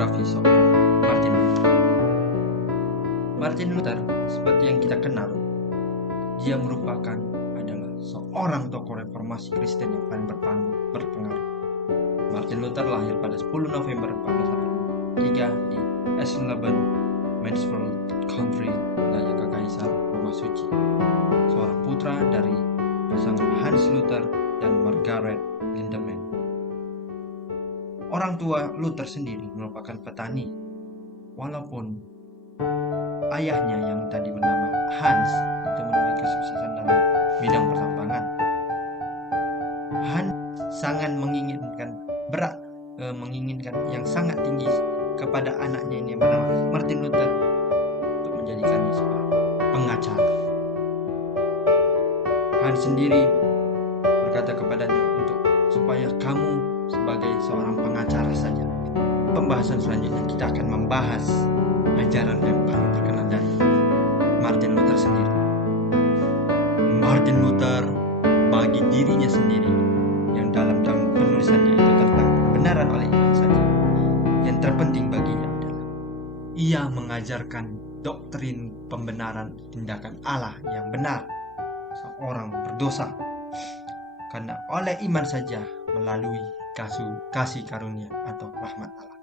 biografi seorang Martin Luther. Martin Luther, seperti yang kita kenal, dia merupakan adalah seorang tokoh reformasi Kristen yang paling berpengaruh. Martin Luther lahir pada 10 November 1483 di Eisleben, Mansfeld Country, wilayah Kekaisar Roma Suci. Seorang putra dari pasangan Hans Luther dan Margaret Lindemann. Orang tua Luther sendiri merupakan petani, walaupun ayahnya yang tadi bernama Hans itu menemui kesuksesan dalam bidang pertambangan. Hans sangat menginginkan yang sangat tinggi kepada anaknya ini bernama Martin Luther untuk menjadikannya seorang pengacara. Hans sendiri berkata kepadanya supaya kamu sebagai seorang pengacara saja. Pembahasan selanjutnya kita akan membahas ajaran yang paling terkenal dari Martin Luther sendiri. Martin Luther bagi dirinya sendiri yang dalam penulisannya itu tentang kebenaran oleh iman saja. Yang terpenting baginya adalah ia mengajarkan doktrin pembenaran tindakan Allah yang benar seorang berdosa, karena oleh iman saja melalui kasih karunia atau rahmat Allah.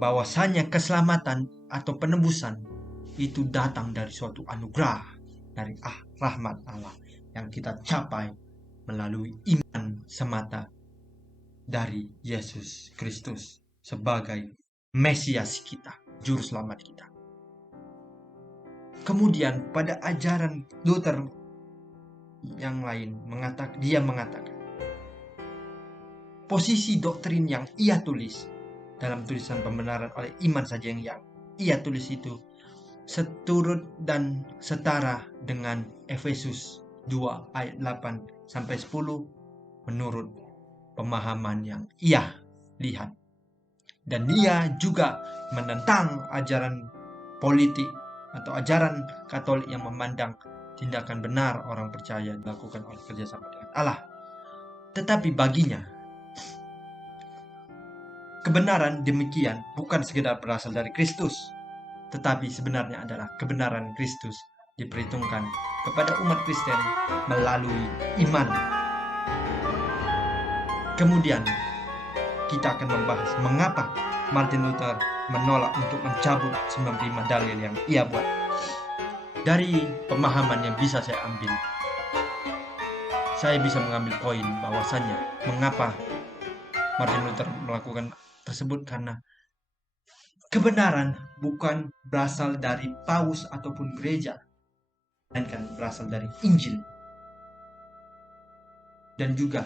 Bahwasanya keselamatan atau penebusan itu datang dari suatu anugerah dari rahmat Allah yang kita capai melalui iman semata dari Yesus Kristus sebagai Mesias kita, juru selamat kita. Kemudian pada ajaran Luther yang lain dia mengatakan posisi doktrin yang ia tulis dalam tulisan pembenaran oleh iman saja yang ia tulis itu seturut dan setara dengan Efesus 2 ayat 8 sampai 10 menurut pemahaman yang ia lihat. Dan dia juga menentang ajaran politik atau ajaran Katolik yang memandang tindakan benar orang percaya dilakukan oleh kerjasama dengan Allah. Tetapi baginya kebenaran demikian bukan sekedar berasal dari Kristus, tetapi sebenarnya adalah kebenaran Kristus diperhitungkan kepada umat Kristen melalui iman. Kemudian kita akan membahas mengapa Martin Luther menolak untuk mencabut 95 dalil yang ia buat. Dari pemahaman yang bisa saya ambil, saya bisa mengambil poin bahwasannya mengapa Martin Luther melakukan tersebut, karena kebenaran bukan berasal dari paus ataupun gereja, melainkan berasal dari Injil. Dan juga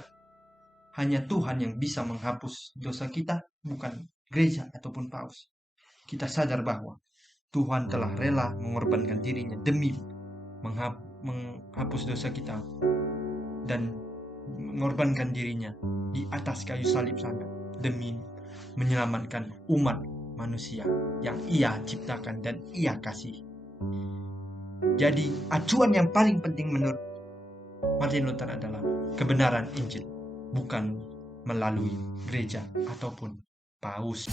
hanya Tuhan yang bisa menghapus dosa kita, bukan gereja ataupun paus. Kita sadar bahwa Tuhan telah rela mengorbankan dirinya demi menghapus dosa kita dan mengorbankan dirinya di atas kayu salib sana demi menyelamatkan umat manusia yang ia ciptakan dan ia kasih. Jadi acuan yang paling penting menurut Martin Luther adalah kebenaran Injil, bukan melalui gereja ataupun paus.